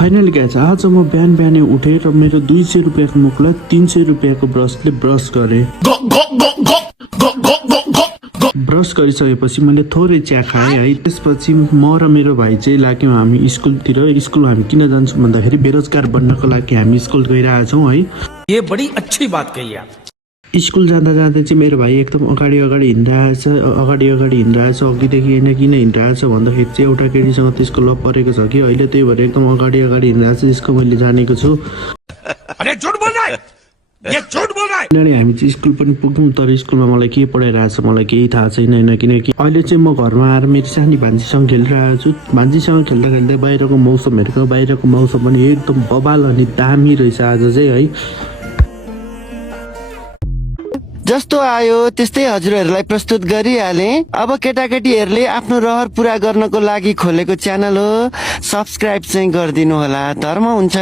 Finally guys आज म बिहान बिहानै उठेर मेरो 200 रुपियाँको मुखलाई 300 रुपियाँको ब्रसले ब्रस गरेँ। ब्रस गरिसकेपछि मैले थोरै चिया खाएँ है। त्यसपछि म र मेरो भाइ चाहिँ लाग्यौँ हामी स्कुलतिर। स्कुल हामी किन जान्छौँ भन्दाखेरि बेरोजगार बन्नको लागि हामी स्कुल गइरहेछौँ है। ये बड़ी अच्छी बात कही आप। स्कुल जाँदा जाँदा चाहिँ मेरो भाइ एकदम अगाडि हिँडिरहेछ। अघिदेखि होइन किन हिँडिरहेछ भन्दाखेरि चाहिँ एउटा केटीसँग त्यसको लभ परेको छ कि अहिले, त्यही भएर एकदम अगाडि हिँडिरहेछ। यसको मैले जानेको छु। अरे झूठ बोल रहा है, ये झूठ बोल रहा है। किनभने हामी चाहिँ स्कुल पनि पुग्यौँ तर स्कुलमा मलाई के पढाइरहेछ मलाई केही थाहा छैन होइन। किनकि अहिले चाहिँ म घरमा आएर मेरो सानी भान्जीसँग खेलिरहेको छु। भान्जीसँग खेल्दा खेल्दै बाहिरको मौसम हेरेको, बाहिरको मौसम पनि एकदम बबाल अनि दामी रहेछ आज चाहिँ है। जस्तो आयो त्यस्तै हजुरहरूलाई प्रस्तुत गरिहाले। अब केटाकेटीहरूले आफ्नो रहर पूरा गर्नको लागि खोलेको च्यानल हो, सब्स्क्राइब चाहिँ गरिदिनु होला, धर्म हुन्छ।